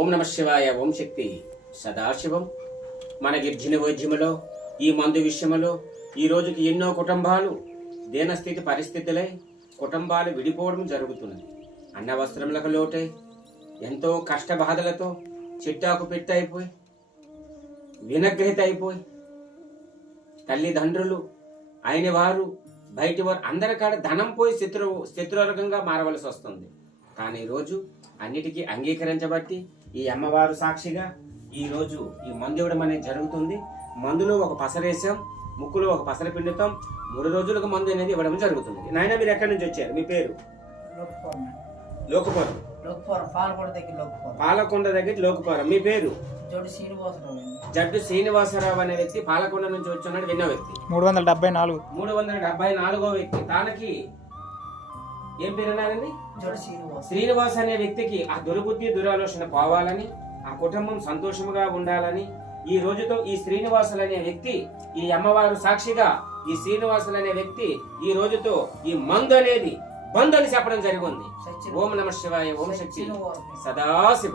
ఓం నమ శివాయ. ఓం శక్తి సదాశివం. మన గిర్జిన వైద్యములో ఈ మందు విషయములో ఈ రోజుకి ఎన్నో కుటుంబాలు దీనస్థితి పరిస్థితులై కుటుంబాలు విడిపోవడం జరుగుతున్నది. అన్న వస్త్రములకు లోటై ఎంతో కష్ట బాధలతో చిట్టాకు పెట్టి అయిపోయి వినగ్రహిత అయిపోయి తల్లిదండ్రులు అయిన వారు బయటి వారు అందరి కాడ ధనం పోయి శత్రువర్గంగా మారవలసి వస్తుంది. కానీ ఈరోజు అన్నిటికీ అంగీకరించబట్టి ఈ అమ్మవారు సాక్షిగా ఈ రోజు ఈ మందు ఇవ్వడం అనేది జరుగుతుంది. మందులో ఒక పసరేసాం, ముక్కులో ఒక పసర పిండుతాం. 3 రోజులకు మందు అనేది ఇవ్వడం జరుగుతుంది. నాయన మీరు ఎక్కడి నుంచి వచ్చారు? మీ పేరు? లోకపురం. పాలకొండ దగ్గర లోకపురం. మీ పేరు? జడ్డు శ్రీనివాసరావు అనే వ్యక్తి పాలకొండ నుంచి వచ్చున్నాడు. విన్న వ్యక్తి 374వ వ్యక్తి. తానకి ఏం పేరు అన్నారండి? శ్రీనివాస్ అనే వ్యక్తికి ఆ దుర్బుద్ధి దురాలోచన పోవాలని, ఆ కుటుంబం సంతోషముగా ఉండాలని ఈ రోజుతో ఈ శ్రీనివాసులు అనే వ్యక్తి ఈ అమ్మవారు సాక్షిగా ఈ శ్రీనివాసులు అనే వ్యక్తి ఈ రోజుతో ఈ మందు అనేది బంద్ అని చెప్పడం జరిగింది. ఓం నమ శివాయ. ఓం శక్తి సదాశివ.